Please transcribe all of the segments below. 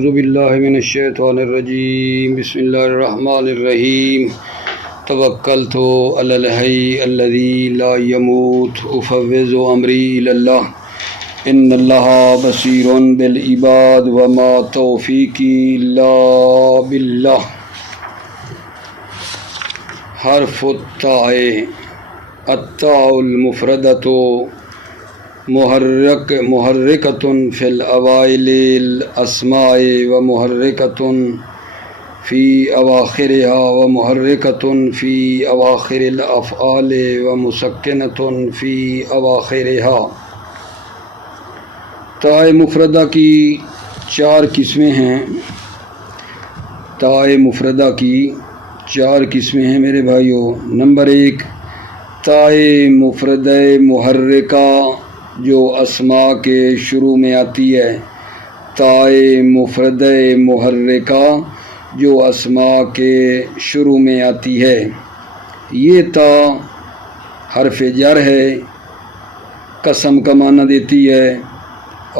اعوذ باللہ من الشیطان الرجیم بسم اللہ الرحمن الرحیم توکلت علی الحی الذی لا یموت افوض امری الی اللہ ان اللہ بصیر بالعباد وما توفیقی الا باللہ۔ حرف التاء التاء المفردۃ محرکۃ فی الاوائل الاسماء ومحرکۃ فی اواخرها ومحرکۃ فی اواخر الافعال ومسکنۃ فی اواخرها۔ تاء مفردہ کی چار قسمیں ہیں۔ تاء مفردہ کی چار قسمیں ہیں میرے بھائیوں۔ نمبر ایک، تاء مفردہ محرکہ جو اسماء کے شروع میں آتی ہے۔ تاء مفردہ محرکہ جو اسماء کے شروع میں آتی ہے، یہ تا حرف جر ہے، قسم کا معنی دیتی ہے،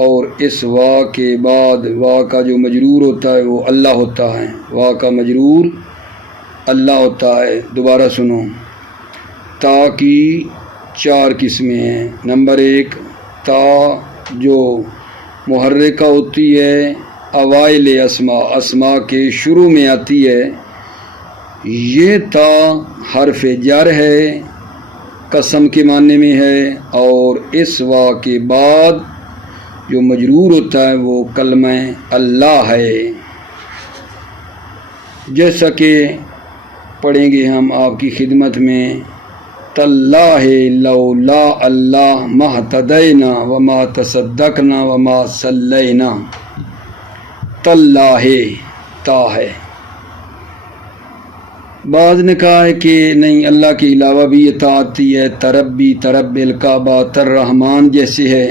اور اس وا کے بعد وا کا جو مجرور ہوتا ہے وہ اللہ ہوتا ہے۔ وا کا مجرور اللہ ہوتا ہے۔ دوبارہ سنو، تا کی چار قسمیں ہیں۔ نمبر ایک، تا جو محرکہ ہوتی ہے اوائل اسماء کے شروع میں آتی ہے، یہ تا حرف جر ہے، قسم کے معنی میں ہے، اور اس وا کے بعد جو مجرور ہوتا ہے وہ کلمہ اللہ ہے۔ جیسا کہ پڑھیں گے ہم آپ کی خدمت میں، تاللہ لولا اللہ ما اہتدینا وما تصدقنا وما صلینا۔ تاللہ تا ہے۔ بعض نے کہا ہے کہ نہیں، اللہ کے علاوہ بھی یہ تا آتی ہے، تربی، ترب الکعبہ، تررحمان جیسے ہے۔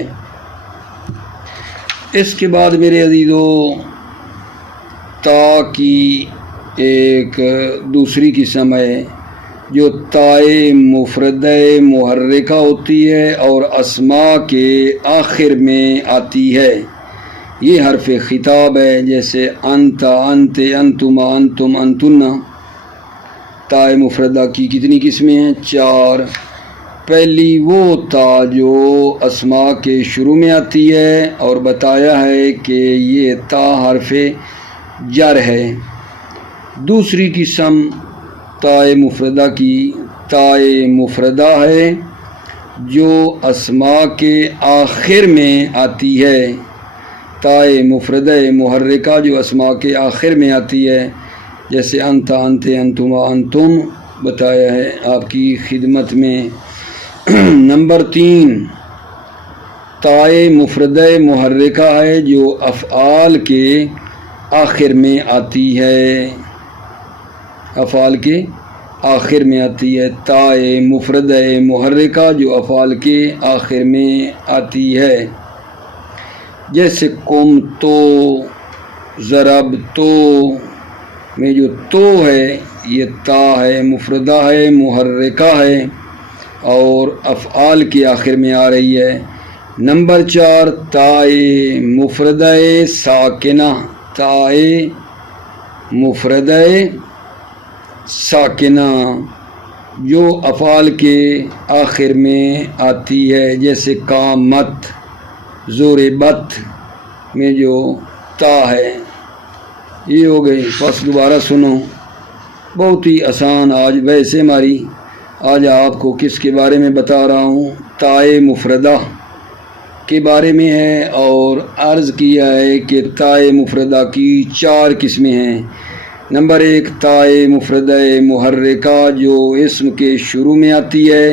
اس کے بعد میرے عزیزو، تا کی ایک دوسری قسم ہے جو تاء مفردہ محرکہ ہوتی ہے اور اسماء کے آخر میں آتی ہے۔ یہ حرف خطاب ہے، جیسے انت، انت، انتما، انتم، انتن۔ تاء مفردہ کی کتنی قسمیں ہیں؟ چار۔ پہلی وہ تا جو اسماء کے شروع میں آتی ہے اور بتایا ہے کہ یہ تا حرف جر ہے۔ دوسری قسم تاء مفردہ کی تاء مفردہ ہے جو اسماء کے آخر میں آتی ہے۔ تاء مفردہ محرکہ جو اسماء کے آخر میں آتی ہے، جیسے انت، انت، انتما، انتم بتایا ہے آپ کی خدمت میں۔ نمبر تین، تاء مفردہ محرکہ ہے جو افعال کے آخر میں آتی ہے۔ افعال کے آخر میں آتی ہے۔ تاء مفردہ محرکہ جو افعال کے آخر میں آتی ہے، جیسے قم تو، ضرب تو میں جو تو ہے یہ تا ہے، مفردہ ہے، محرکہ ہے اور افعال کے آخر میں آ رہی ہے۔ نمبر چار، تاء مفردہ ساکنہ۔ تاء مفردہ ساکنہ جو افعال کے آخر میں آتی ہے، جیسے قامت، ضربت میں جو تا ہے۔ یہ ہو گئی۔ بس دوبارہ سنو، بہت ہی آسان۔ آج ویسے ہماری آج آپ کو کس کے بارے میں بتا رہا ہوں؟ تاء مفردہ کے بارے میں ہے، اور عرض کیا ہے کہ تاء مفردہ کی چار قسمیں ہیں۔ نمبر ایک، تاء مفردہ محرکہ جو اسم کے شروع میں آتی ہے،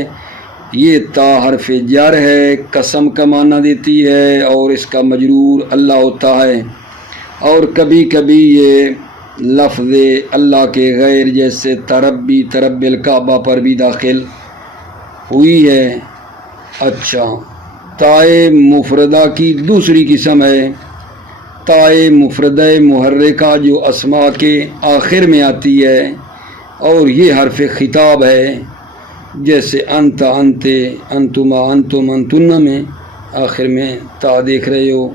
یہ تا حرف جر ہے، قسم کا معنی دیتی ہے اور اس کا مجرور اللہ ہوتا ہے، اور کبھی کبھی یہ لفظ اللہ کے غیر جیسے تربی، ترب الکعبہ پر بھی داخل ہوئی ہے۔ اچھا، تاء مفردہ کی دوسری قسم ہے تاء مفردہ محرکہ جو اسماء کے آخر میں آتی ہے، اور یہ حرف خطاب ہے، جیسے انت، انت، انتما، انتم، انتن میں آخر میں تا دیکھ رہے ہو،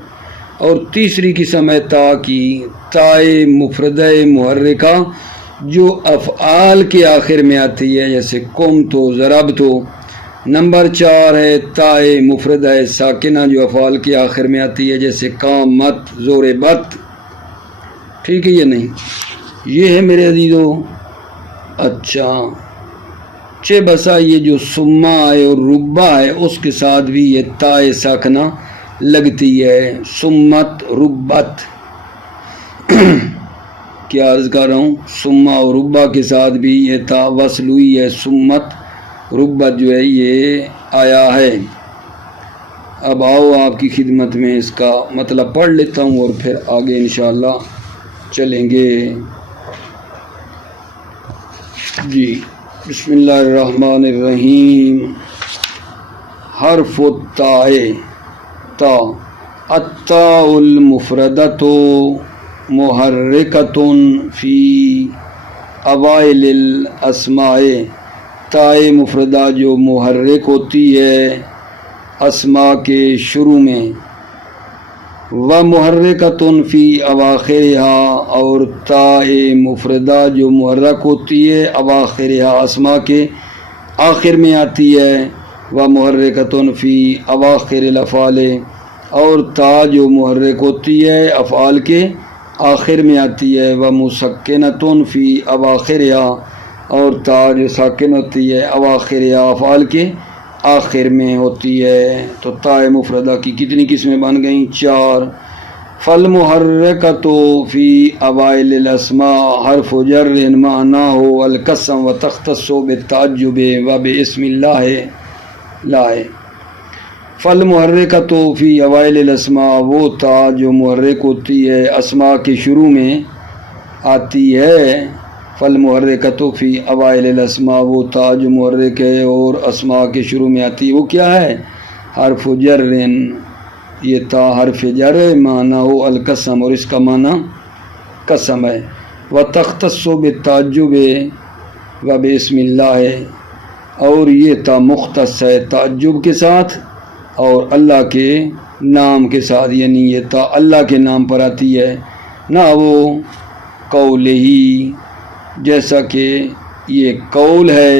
اور تیسری قسم ہے تا کی، تائے مفردہ محرکہ جو افعال کے آخر میں آتی ہے، جیسے قم تو، ضرب تو۔ نمبر 4 ہے تائے مفردہ ساکنہ جو افعال کے آخر میں آتی ہے، جیسے قامت، ضربت۔ ٹھیک ہے، یہ نہیں، یہ ہے میرے عزیزو۔ اچھا، چہ بسا یہ جو سما ہے اور ربا ہے اس کے ساتھ بھی یہ تائے ساکنہ لگتی ہے، سمت ربت۔ کیا عرض کر رہا ہوں، سما اور ربا کے ساتھ بھی یہ تا وصل ہوئی ہے، سمت ربت جو ہے یہ آیا ہے۔ اب آؤ آپ کی خدمت میں اس کا مطلب پڑھ لیتا ہوں اور پھر آگے انشاءاللہ چلیں گے۔ جی، بسم اللہ الرحمن الرحیم۔ حرف التاء، تا، التاء المفردۃ محرکۃ فی اوائل الاسماء، تائے مفردہ جو محرک ہوتی ہے اسماء کے شروع میں، و محرکۃ فی اواخرہا، اور تائے مفردہ جو محرک ہوتی ہے اواخرہا اسماء کے آخر میں آتی ہے، و محرکۃ فی اواخر الافعال، اور تا جو محرک ہوتی ہے افعال کے آخر میں آتی ہے، و مسکنۃ فی اواخرہا، اور تا جو ساکن ہوتی ہے اواخرہا افعال کے آخر میں ہوتی ہے۔ تو تائے مفردہ کی کتنی قسمیں بن گئیں؟ 4۔ فالمحرکۃ فی اوائل الاسماء حرف جر معناہ القسم و تختص بالتعجب و باسم اللہ لا۔ فالمحرکۃ فی اوائل الاسماء، وہ تا جو محرک ہوتی ہے اسماء کے شروع میں آتی ہے، فالمحرکۃ فی اوائل الاسماء، وہ تا جو محرک ہے اور اسماء کے شروع میں آتی ہے، وہ کیا ہے؟ حرف جر، یہ تا حرف جر معنی ہو القسم، اور اس کا معنی قسم ہے، و تختص بالتعجب و باسم اللہ، اور یہ تا مختص ہے تعجب کے ساتھ اور اللہ کے نام کے ساتھ، یعنی یہ تا اللہ کے نام پر آتی ہے، نہ وہ قول ہی، جیسا کہ یہ قول ہے،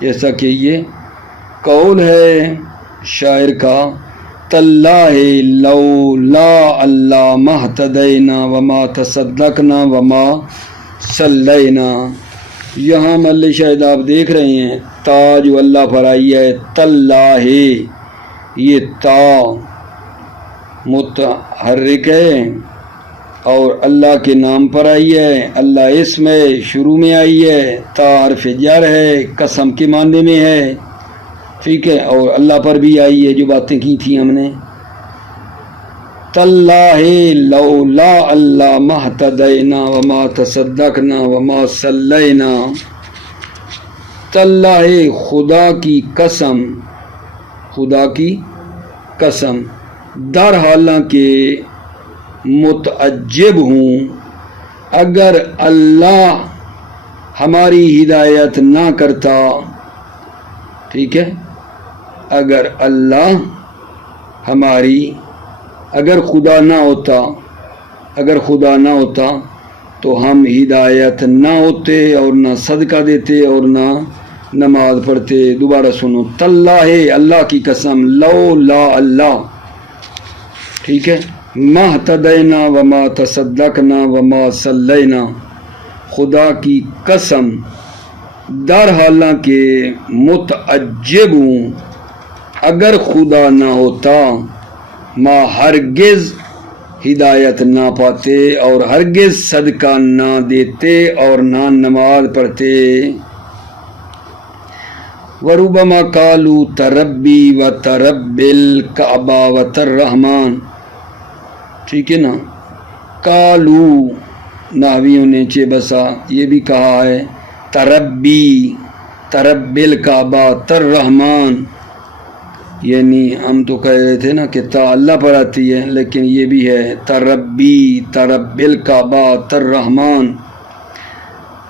جیسا کہ یہ قول ہے شاعر کا، تاللہ لولا اللہ مہتدینا وما تصدقنا وما صلینا۔ یہاں مل شاید آپ دیکھ رہے ہیں تا جو اللہ پر آئی ہے، تاللہ، یہ تا متحرک ہے اور اللہ کے نام پر آئی ہے، اللہ اسم ہے، شروع میں آئی ہے، تا حرف جر ہے، قسم کے معنی میں ہے، ٹھیک ہے، اور اللہ پر بھی آئی ہے جو باتیں کی تھیں ہم نے۔ تاللہ لولا اللہ مہتدینا وما تصدقنا وما صلینا۔ تاللہ خدا کی قسم، خدا کی قسم، در حالانکہ متعجب ہوں، اگر اللہ ہماری ہدایت نہ کرتا، ٹھیک ہے، اگر اللہ ہماری، اگر خدا نہ ہوتا، اگر خدا نہ ہوتا تو ہم ہدایت نہ ہوتے اور نہ صدقہ دیتے اور نہ نماز پڑھتے۔ دوبارہ سنو، تاللہ اللہ کی قسم، لولا اللہ، ٹھیک ہے، مہتدینا وما تصدقنا وما صلینا، خدا کی قسم در حالانکہ متعجب ہوں، اگر خدا نہ ہوتا ما ہرگز ہدایت نہ پاتے اور ہرگز صدقہ نہ دیتے اور نہ نماز پڑھتے۔ وربما قالوا تربی و ترب الکعبہ و تررحمان، ٹھیک ہے نا، قالو نحویوں نے چہ بسا یہ بھی کہا ہے، تربی، ترب الکعبہ، تررحمان، یعنی ہم تو کہہ رہے تھے نا کہ تا اللہ پر آتی ہے، لیکن یہ بھی ہے تربی، ترب الکعبہ، تررحمان۔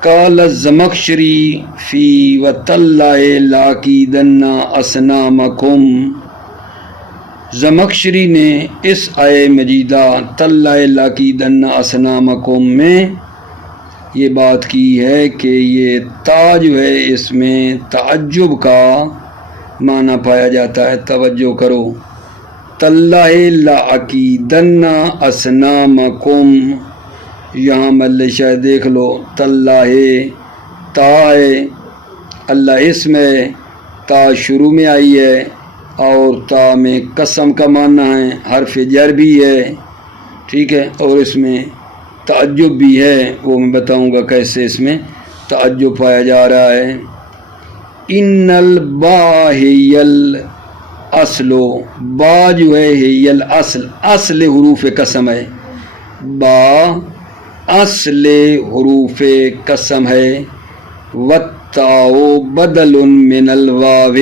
قال الزمخشری فی وتاللہ لاکیدن اصنامکم، زمخشری نے اس آیہ مجیدہ تاللہ لاکیدن اصنامکم میں یہ بات کی ہے کہ یہ تا جو ہے اس میں تعجب کا معنی پایا جاتا ہے. توجہ کرو. تاللہ لاکیدن اصنامکم، یہاں مل شاید دیکھ لو. تاللہ تا ہے، اللہ اسم ہے، تا شروع میں آئی ہے اور تا میں قسم کا معنی ہے، حرف جر بھی ہے، ٹھیک ہے، اور اس میں تعجب بھی ہے. وہ میں بتاؤں گا کیسے اس میں تعجب پایا جا رہا ہے. ان البا ہی الاصل، با جو ہے ہی الاصل، اصل حروف قسم ہے. با اصل حروف قسم ہے. والتاء بدل من الواو،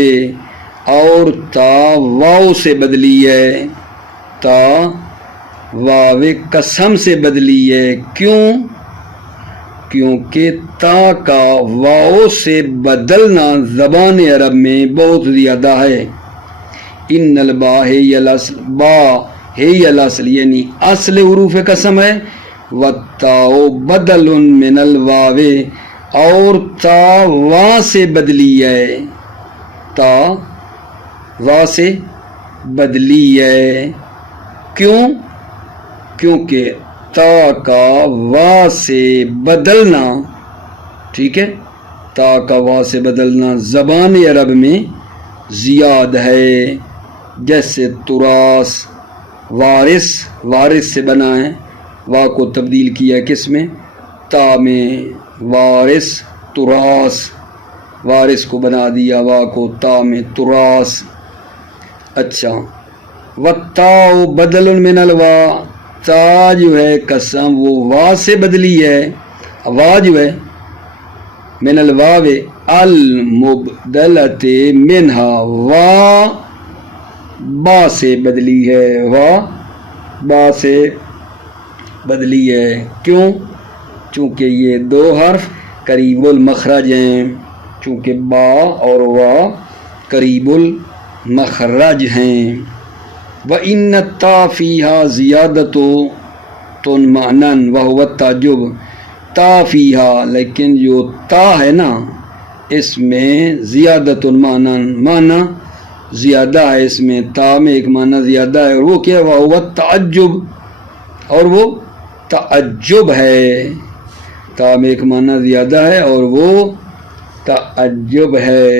اور تا واو سے بدلی ہے، تا واو قسم سے بدلی ہے. کیوں؟ کیونکہ تا کا واو سے بدلنا زبان عرب میں بہت زیادہ ہے. ان البا ہی الاصل، با ہی الاصل یعنی اصل حروف قسم ہے. والتاء بدل من الواو، اور تا وا سے بدلی ہے، تا وا سے بدلی ہے. کیوں؟ کیونکہ تا کا وا سے بدلنا، ٹھیک ہے، تا کا وا سے بدلنا زبان عرب میں زیاد ہے. جیسے تراس، وارث، وارث سے بنا ہے، وا کو تبدیل کیا کس میں؟ تا میں. وارث، تراس، وارث کو بنا دیا وا کو تا میں، تراس. اچھا، والتاء بدل من الوا، تا جو ہے قسم وہ وا سے بدلی ہے. وا جو ہے من الواو المبدلۃ منہا، وا با سے بدلی ہے، وا با سے بدلی ہے. کیوں؟ چونکہ یہ دو حرف قریب المخرج ہیں، چونکہ با اور وا قریب المخرج ہیں. وَإِنَّ التَّاءَ فِيهَا زِيَادَةٌ مَعْنًا وَهُوَ التَّعْجُبُ، تا فیہا، لیکن جو تا ہے نا اس میں زیادۃ معنی، معنی زیادہ ہے. اس میں تا میں ایک معنی زیادہ ہے، اور وہ کیا ہے؟ وَهُوَ التَّعْجُبُ، اور وہ تعجب ہے. تا میں ایک معنی زیادہ ہے اور وہ تعجب ہے.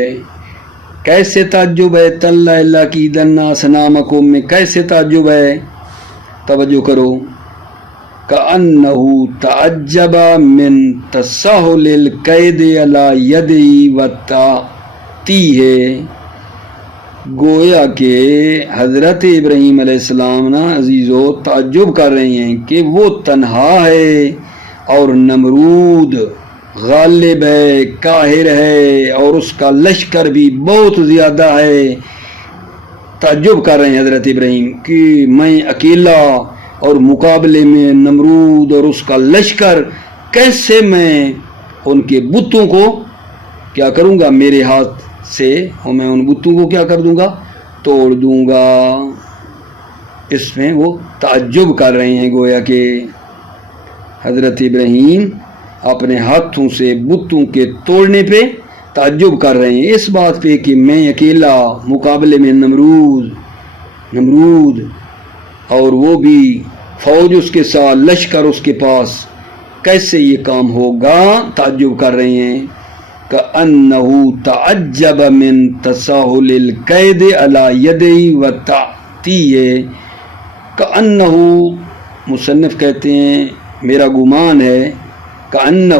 کیسے تعجب ہے؟ تاللہ لاکیدن اصنامکم میں کیسے تعجب ہے؟ توجہ کرو. کأنہ تعجب من تساہل القید علی یدی و تأتیہ، گویا کہ حضرت ابراہیم علیہ السلام نا عزیزو تعجب کر رہے ہیں کہ وہ تنہا ہے اور نمرود غالب ہے، قاہر ہے، اور اس کا لشکر بھی بہت زیادہ ہے. تعجب کر رہے ہیں حضرت ابراہیم کہ میں اکیلا اور مقابلے میں نمرود اور اس کا لشکر، کیسے میں ان کے بتوں کو کیا کروں گا؟ میرے ہاتھ سے میں ان بتوں کو کیا کر دوں گا؟ توڑ دوں گا. اس میں وہ تعجب کر رہے ہیں، گویا کہ حضرت ابراہیم اپنے ہاتھوں سے بتوں کے توڑنے پہ تعجب کر رہے ہیں، اس بات پہ کہ میں اکیلا مقابلے میں نمرود اور وہ بھی فوج اس کے ساتھ، لشکر اس کے پاس، کیسے یہ کام ہوگا؟ تعجب کر رہے ہیں. کأنہ تعجب من تساہل القید علی یدی و تأتیہ. کأنہ، مصنف کہتے ہیں میرا گمان ہے، کأنہ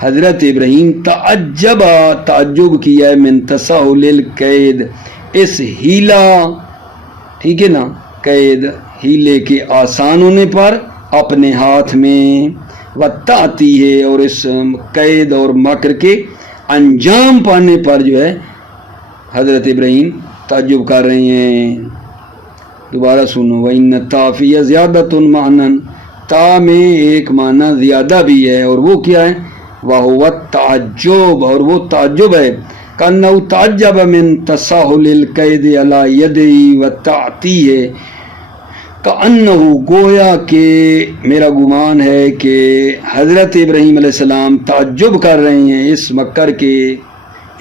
حضرت ابراہیم تعجب کیا ہے من تساہل القید، اس ہیلا، ٹھیک ہے نا، قید، ہیلے کے آسان ہونے پر اپنے ہاتھ میں، وتاتی ہے، اور اس قید اور مکر کے انجام پانے پر جو ہے حضرت ابراہیم تعجب کر رہے ہیں. دوبارہ سنو. وَإِنَّ التَّاءَ فِيهَا زِيَادَةٌ مَعْنًا، تا میں ایک معنی زیادہ بھی ہے، اور وہ کیا ہے؟ وَهُوَ التَّعْجُبُ، اور وہ تعجب ہے. کَأَنَّهُ تَعَجَّبَ مِن تَسَاهُلِ الْقَیدِ عَلَى یَدِهِ وَتَعْتِیہِ، کَأَنَّهُ گویا کہ میرا گمان ہے کہ حضرت ابراہیم علیہ السلام تعجب کر رہے ہیں اس مکر کے،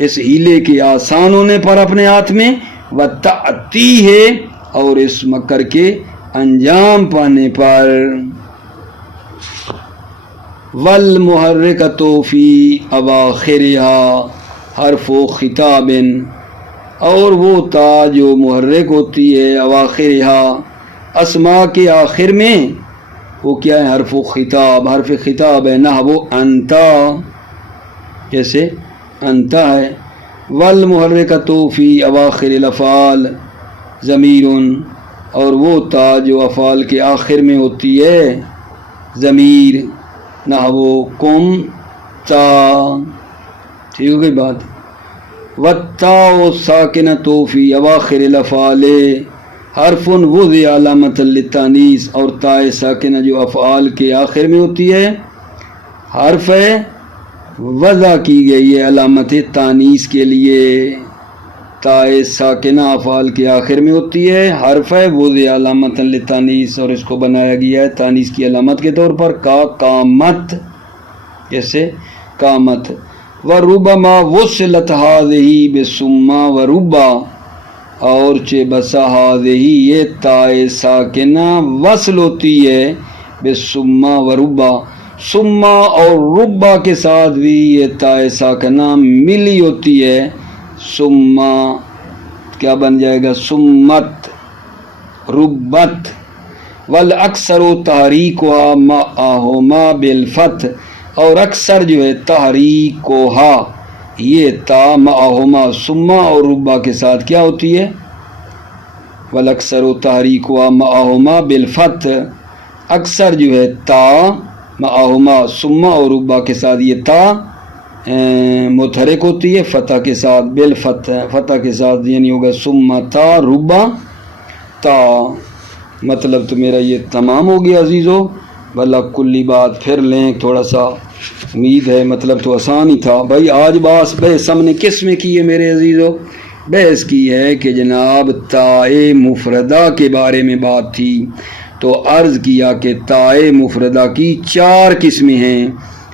اس ہیلے کے آسان ہونے پر اپنے ہاتھ میں، وَتَعْتِیہِ اور اس مکر کے انجام پانے پر، وَالْمُحَرِّكَةُ فِي أَوَاخِرِهَا حرف خطاب، اور وہ تا جو محرک ہوتی ہے اواخرها اسماء کے آخر میں، وہ کیا ہے؟ حرف خطاب، حرف خطاب ہے، نحو انتا، جیسے انتا ہے، والمحرکۃ فی اواخر الافعال ضمیر، اور وہ تا جو افعال کے آخر میں ہوتی ہے ضمیر، نحو کم تا، ٹھیک ہو گئی بات؟ والتاء ساکنۃ فی اواخر الافعال حرف وضع علامۃ للتانیث، اور تائے ساکنہ جو افعال کے آخر میں ہوتی ہے حرف ہے وضع کی گئی ہے علامت تانیث کے لیے، تائے ساکنہ افعال کے آخر میں ہوتی ہے، حرف ہے وضع علامۃ للتانیث، اور اس کو بنایا گیا ہے تانیث کی علامت کے طور پر، قامت، جیسے قامت، وربما وصلت هذه بثم وربا، اور چہ بسا هذه یہ تائے ساکنہ وصل ہوتی ہے بثم وربا، ثم اور ربا کے ساتھ بھی یہ تائے ساکنہ ملی ہوتی ہے، ثم کیا بن جائے گا؟ سمت، ربت، والاکثر تحریکها معهما بالفتح، اور اکثر جو ہے تحریک کو ہا یہ تا معہما ثم اور ربا کے ساتھ کیا ہوتی ہے؟ والاکثر و تحریک و معہما بالفتح، اکثر جو ہے تا معہما ثم اور ربا کے ساتھ یہ تا متحرک ہوتی ہے فتح کے ساتھ، بالفتح فتح کے ساتھ، یعنی ہوگا ثم تا ربا تا۔ مطلب تو میرا یہ تمام ہو گیا عزیزو، بھلا کلی بات پھر لیں تھوڑا سا، امید ہے مطلب تو آسان ہی تھا بھائی۔ آج بحث ہم نے کس میں کی ہے میرے عزیزو؟ بحث کی ہے کہ جناب تائے مفردہ کے بارے میں بات تھی، تو عرض کیا کہ تائے مفردہ کی 4 قسمیں ہیں۔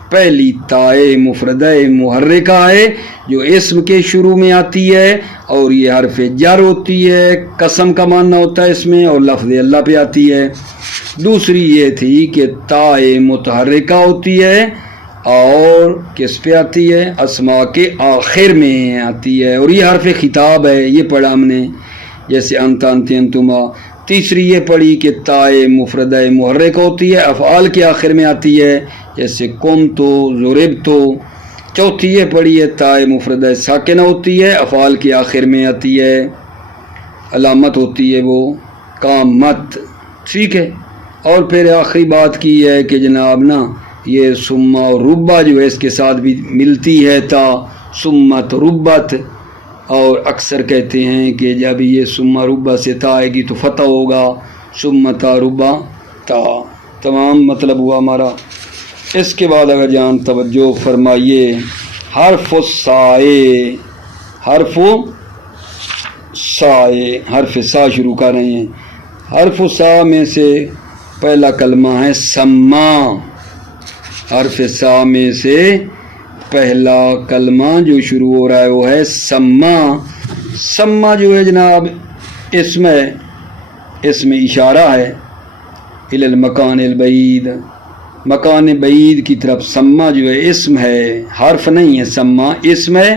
پہلی تائے مفردہ محرکہ ہے جو اسم کے شروع میں آتی ہے اور یہ حرف جر ہوتی ہے، قسم کا معنی ہوتا ہے اس میں، اور لفظ اللہ پہ آتی ہے۔ دوسری یہ تھی کہ تائے متحرکہ ہوتی ہے اور کس پہ آتی ہے؟ اسماء کے آخر میں آتی ہے، اور یہ حرف خطاب ہے، یہ پڑھا ہم نے، جیسے انت انت انتما۔ تیسری یہ پڑھی کہ تائے مفردہ محرک ہوتی ہے، افعال کے آخر میں آتی ہے، جیسے قم تو، ضرب تو۔ چوتھی یہ پڑھی ہے تائے مفردہ ساکنہ ہوتی ہے، افعال کے آخر میں آتی ہے، علامت ہوتی ہے وہ قامت، ٹھیک ہے۔ اور پھر آخری بات کی ہے کہ جناب نا یہ ثم اور ربا جو ہے اس کے ساتھ بھی ملتی ہے تا، ثمت ربت، اور اکثر کہتے ہیں کہ جب یہ ثم ربا سے تا آئے گی تو فتح ہوگا، ثمت ربا تا۔ تمام مطلب ہوا ہمارا۔ اس کے بعد اگر جان توجہ فرمائیے، حرف سائے، حرف سائے، حرف سا شروع کر رہے ہیں۔ حرف سا میں سے پہلا کلمہ ہے سما، حرف سا میں سے پہلا کلمہ جو شروع ہو رہا ہے وہ ہے سما۔ سما جو ہے جناب اسم ہے، اسم اشارہ ہے، الی المکان البعید، مکان بعید کی طرف سما جو ہے اسم ہے، حرف نہیں ہے، سما اسم ہے،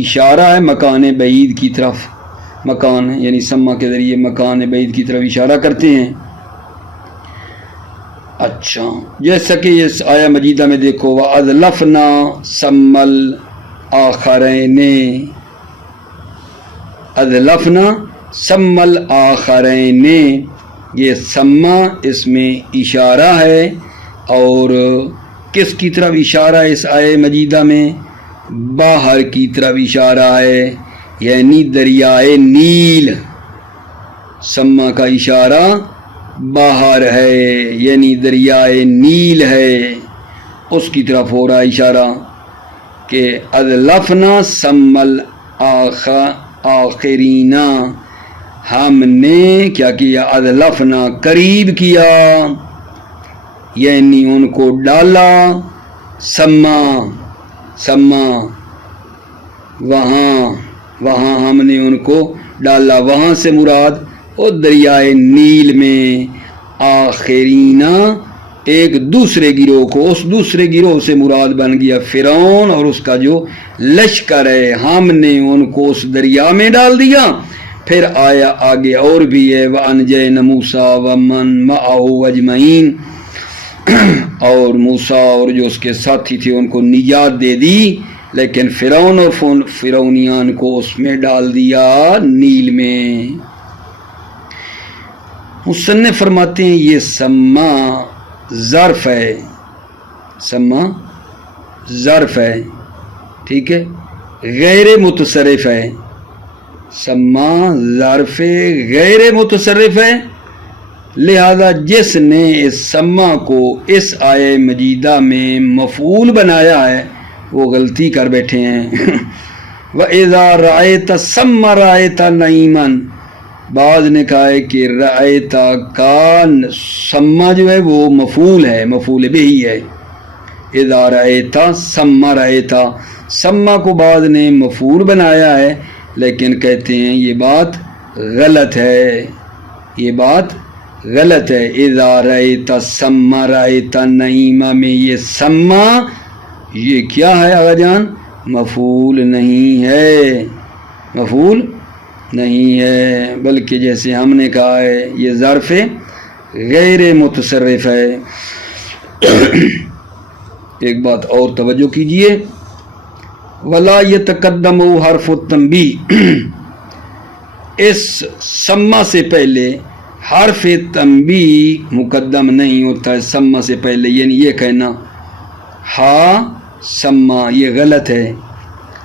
اشارہ ہے مکان بعید کی طرف، مکان یعنی سما کے ذریعے مکان بعید کی طرف اشارہ کرتے ہیں۔ اچھا، جیسا کہ اس آیہ مجیدہ میں دیکھو، وَأَذْلَفْنَا سَمَّ الْآخَرَيْنِ، اذلفنا سَمَّ الْآخَرَيْنِ، یہ سما اس میں اشارہ ہے، اور کس کی طرف اشارہ ہے اس آیہ مجیدہ میں؟ باہر کی طرف اشارہ ہے، یعنی دریائے نیل، سما کا اشارہ باہر ہے، یعنی دریائے نیل ہے، اس کی طرف ہو رہا اشارہ کہ اذلفنا سم آخرینا ہم نے کیا کیا ادلفنا قریب کیا یعنی ان کو ڈالا سما وہاں ہم نے ان کو ڈالا وہاں سے مراد اور دریائے نیل میں آخرینا ایک دوسرے گروہ کو اس دوسرے گروہ سے مراد بن گیا فرعون اور اس کا جو لشکر ہے ہم نے ان کو اس دریا میں ڈال دیا پھر آیا آگے اور بھی ہے وَأَنْجَيْنَا مُوسَىٰ وَمَنْ مَعَهُ أَجْمَعِينَ اور موسیٰ اور جو اس کے ساتھی تھے ان کو نجات دے دی لیکن فرعون اور فرعونیان کو اس میں ڈال دیا نیل میں۔ مصنف فرماتے ہیں یہ سما ظرف ہے ٹھیک ہے غیر متصرف ہے سما ظرف غیر متصرف ہے لہذا جس نے اس سما کو اس آیہ مجیدہ میں مفعول بنایا ہے وہ غلطی کر بیٹھے ہیں۔ وَإِذَا رَأَيْتَ سَمَّ رَأَيْتَ نَعِيمًا بعض نے کہا ہے کہ رأیتا کا سما جو ہے وہ مفعول ہے مفعول بہی ہے اذا رأیتا سما رأیتا سما کو بعض نے مفعول بنایا ہے لیکن کہتے ہیں یہ بات غلط ہے اذا رأیتا سما رأیتا نعیمہ میں یہ سما یہ کیا ہے آقا جان مفعول نہیں ہے بلکہ جیسے ہم نے کہا ہے یہ ظرف غیر متصرف ہے۔ ایک بات اور توجہ کیجئے ولا یتقدم حرف التنبیہ اس سما سے پہلے حرف تنبیہ مقدم نہیں ہوتا ہے سما سے پہلے یعنی یہ کہنا سما یہ غلط ہے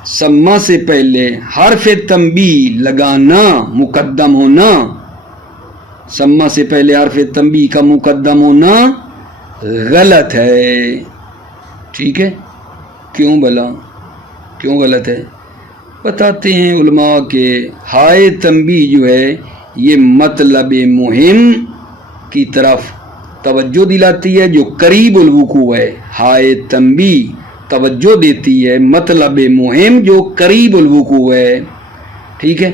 سما سے پہلے حرف تنبیہ لگانا مقدم ہونا سما سے پہلے حرف تنبیہ کا مقدم ہونا غلط ہے ٹھیک ہے کیوں غلط ہے بتاتے ہیں علماء کہ ہائے تنبیہ جو ہے یہ مطلب مہم کی طرف توجہ دلاتی ہے جو قریب الوقوع ہے ہائے تنبیہ توجہ دیتی ہے مطلب مہم جو قریب الوقوع ہے ٹھیک ہے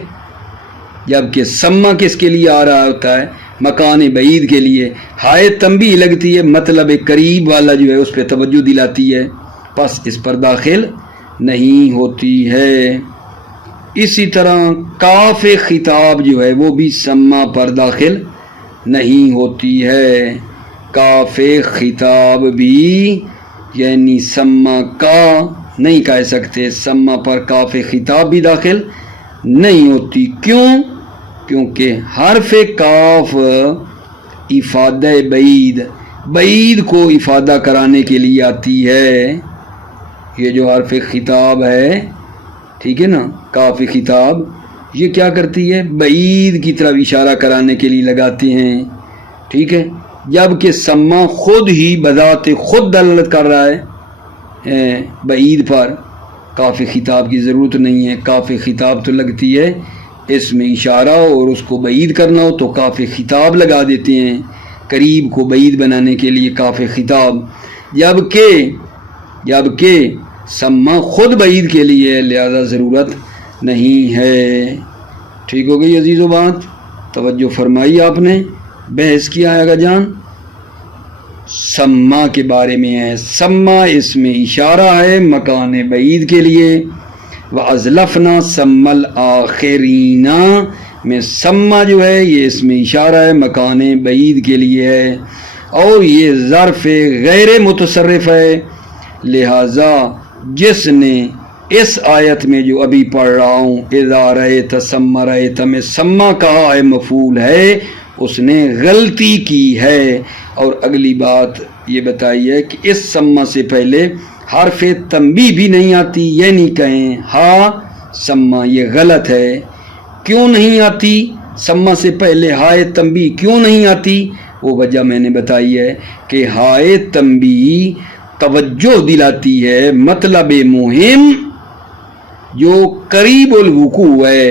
جبکہ سما کس کے لیے آ رہا ہوتا ہے مکان بعید کے لیے ہائے تنبیہ لگتی ہے مطلب قریب والا جو ہے اس پہ توجہ دلاتی ہے پس اس پر داخل نہیں ہوتی ہے۔ اسی طرح کاف خطاب جو ہے وہ بھی سما پر داخل نہیں ہوتی ہے کاف خطاب بھی یعنی سما کا نہیں کہہ سکتے سما پر کاف خطاب بھی داخل نہیں ہوتی کیونکہ حرف کاف افادہ بعید کو افادہ کرانے کے لیے آتی ہے یہ جو حرف خطاب ہے ٹھیک ہے نا کاف خطاب یہ کیا کرتی ہے بعید کی طرف اشارہ کرانے کے لیے لگاتے ہیں ٹھیک ہے جبکہ سما خود ہی بذات خود دلالت کر رہا ہے بعید پر کاف خطاب کی ضرورت نہیں ہے کاف خطاب تو لگتی ہے اس میں اشارہ اور اس کو بعید کرنا ہو تو کاف خطاب لگا دیتے ہیں قریب کو بعید بنانے کے لیے کاف خطاب جبکہ سما خود بعید کے لیے لہذا ضرورت نہیں ہے ٹھیک ہو گئی عزیزو بات توجہ فرمائی آپ نے بحث کیا ہے گا جان سما کے بارے میں ہے سما اس میں اشارہ ہے مکان بعید کے لیے وَأَزْلَفْنَا سَمَّ الْآخِرِينَ میں سما جو ہے یہ اس میں اشارہ ہے مکان بعید کے لیے ہے اور یہ ظرف غیر متصرف ہے لہذا جس نے اس آیت میں جو ابھی پڑھ رہا ہوں اذا رأیت سما رأیت میں سما کہا ہے مفعول ہے اس نے غلطی کی ہے اور اگلی بات یہ بتائی ہے کہ اس سما سے پہلے حرف تنبیہ بھی نہیں آتی یہ نہیں کہیں سما یہ غلط ہے کیوں نہیں آتی سما سے پہلے ہائے تنبیہ کیوں نہیں آتی وہ وجہ میں نے بتائی ہے کہ ہائے تنبیہ توجہ دلاتی ہے مطلب مہم جو قریب الوقوع ہے،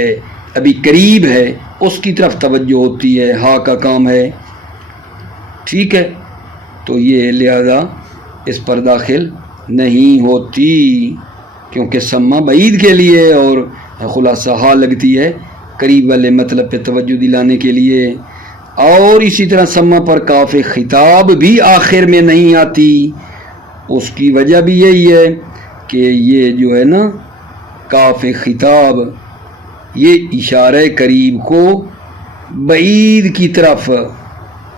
ابھی قریب ہے، اس کی طرف توجہ ہوتی ہے، ہا کا کام ہے، ٹھیک ہے، تو یہ لہذا اس پر داخل نہیں ہوتی، کیونکہ سما بعید کے لیے اور خلاصہ ہا لگتی ہے قریب والے مطلب پہ توجہ دلانے کے لیے۔ اور اسی طرح سما پر کاف خطاب بھی آخر میں نہیں آتی، اس کی وجہ بھی یہی ہے کہ یہ جو ہے نا کاف خطاب یہ اشارہ قریب کو بعید کی طرف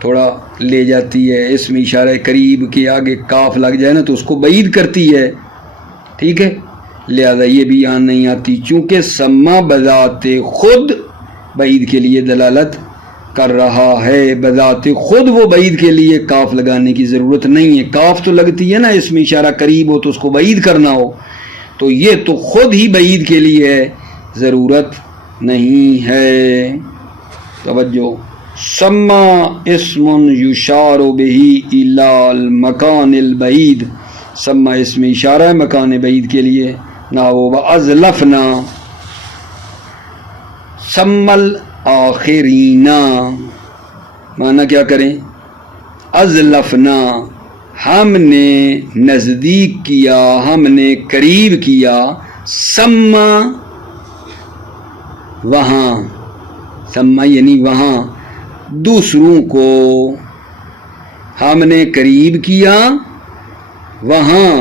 تھوڑا لے جاتی ہے، اس میں اشارہ قریب کے آگے کاف لگ جائے نا تو اس کو بعید کرتی ہے، ٹھیک ہے، لہذا یہ بھی یہاں نہیں آتی، چونکہ سما بذات خود بعید کے لیے دلالت کر رہا ہے، بذات خود وہ بعید کے لیے کاف لگانے کی ضرورت نہیں ہے، کاف تو لگتی ہے نا اس میں اشارہ قریب ہو تو اس کو بعید کرنا ہو، تو یہ تو خود ہی بعید کے لیے ہے، ضرورت نہیں ہے۔ توجہ، سما اسم یشار بہ الی المکان البعید، سما اسم اشارہ ہے مکان بعید کے لیے، نحو وازلفنا، سمل آخرین، معنی کیا کریں، ازلفنا ہم نے نزدیک کیا، ہم نے قریب کیا، سما وہاں، سما یعنی وہاں، دوسروں کو ہم نے قریب کیا وہاں،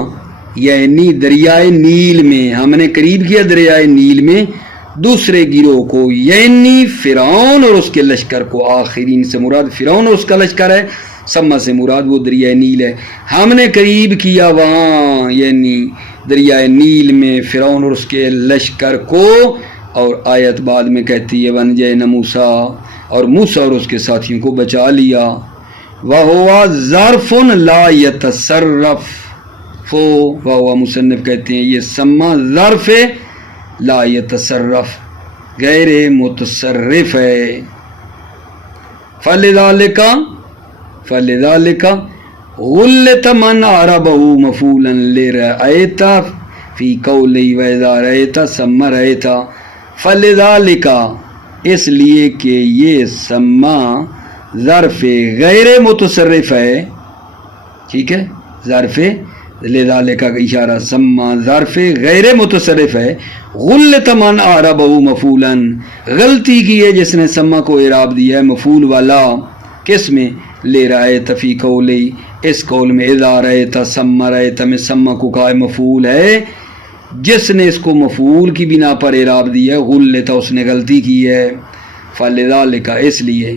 یعنی دریائے نیل میں، ہم نے قریب کیا دریائے نیل میں دوسرے گروہ کو، یعنی فرعون اور اس کے لشکر کو، آخرین سے مراد فرعون اور اس کا لشکر ہے، سما سے مراد وہ دریائے نیل ہے، ہم نے قریب کیا وہاں یعنی دریائے نیل میں فرعون اور اس کے لشکر کو، اور آیت بعد میں کہتی ہے وَنَجَّيْنَا موسیٰ، اور موسیٰ اور اس کے ساتھیوں کو بچا لیا، وَهُوَ ظَرْفٌ لَا يَتَصَرَّفُ، وَهُوَ مصنف کہتے ہیں یہ سما ظرف ہے، لا يتصرف غیر متصرف ہے، فَلِذَلِكَ غُلِّتَ مَنْ عَرَبَهُ مَفْعُولًا لِرَأَيْتَ فِي قَوْلِهِ وَإِذَا رَأَيْتَ ثَمَّ رَأَيْتَ، فَلِذَلِكَ اس لیے کہ یہ سما ظرف غیر متصرف ہے، ٹھیک ہے، ظرف لذالک کا اشارہ، سما ظرف غیر متصرف ہے، غلط من اعربہ مفعولا، غلطی کی ہے جس نے سما کو اعراب دیا ہے مفعول والا، کس میں، لے رأیت فی قولی، اس قول میں، اذا رأیت سما رأیت میں سما کو کا مفعول ہے، جس نے اس کو مفعول کی بنا پر اعراب دیا ہے، غلط اس نے غلطی کی ہے، فلذالک اس لیے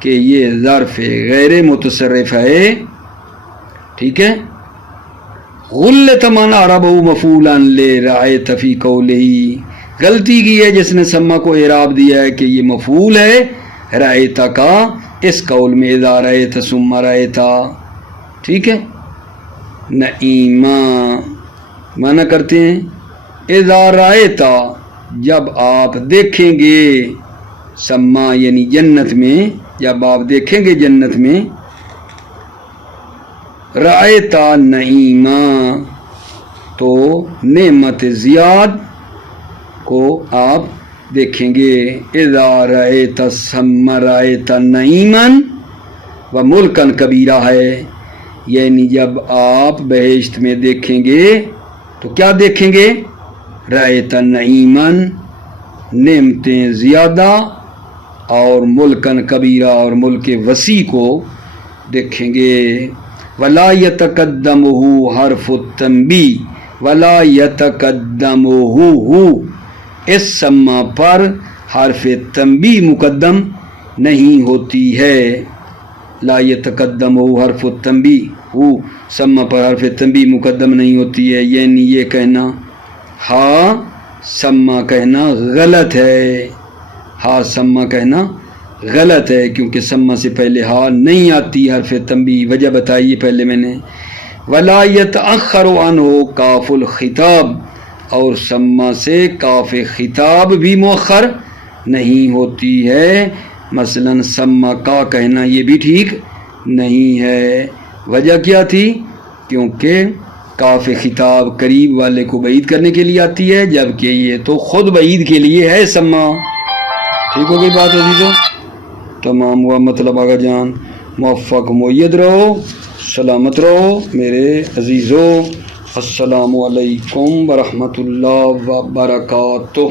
کہ یہ ظرف غیر متصرف ہے، ٹھیک ہے، غلط من اعربہ مفعولا لرأیت فی قولہ، غلطی کی ہے جس نے سما کو اعراب دیا ہے کہ یہ مفعول ہے رأیت کا اس قول میں، اذا رأیت ثم رأیت، ٹھیک ہے، نعیما معنی کرتے ہیں، اذا رأیت جب آپ دیکھیں گے، سما یعنی جنت میں، جب آپ دیکھیں گے جنت میں، رأیتا نعیما تو نعمت زیاد کو آپ دیکھیں گے، اذا رأیتا ثم رأیتا نعیما و ملکن کبیرہ ہے، یعنی جب آپ بہشت میں دیکھیں گے تو کیا دیکھیں گے، رأیتا نعیما نعمتیں زیادہ، اور ملکن کبیرہ اور ملک وسیع کو دیکھیں گے، ولا یتقدمہ حرف التنبیہ، ولا یتقدمہ، اس سما پر حرف تنبیہ مقدم نہیں ہوتی ہے، لا یتقدمہ حرف التنبیہ، سما پر حرف تنبیہ مقدم نہیں ہوتی ہے، یعنی یہ کہنا ہاں سما کہنا غلط ہے، ہاں سما کہنا غلط ہے، کیونکہ سما سے پہلے ہاں نہیں آتی حرف تنبیہ، وجہ بتائیے پہلے میں نے، ولا یتأخر عنہ کاف الخطاب، اور سما سے کاف خطاب بھی مؤخر نہیں ہوتی ہے، مثلا سما کا کہنا یہ بھی ٹھیک نہیں ہے، وجہ کیا تھی، کیونکہ کاف خطاب قریب والے کو بعید کرنے کے لیے آتی ہے، جبکہ یہ تو خود بعید کے لیے ہے سما۔ ٹھیک ہو گئی بات عزیزو؟ تمام ہوا مطلب آگا جان، موفق مؤید رہو، سلامت رہو میرے عزیزو۔ السلام علیکم ورحمۃ اللہ وبرکاتہ۔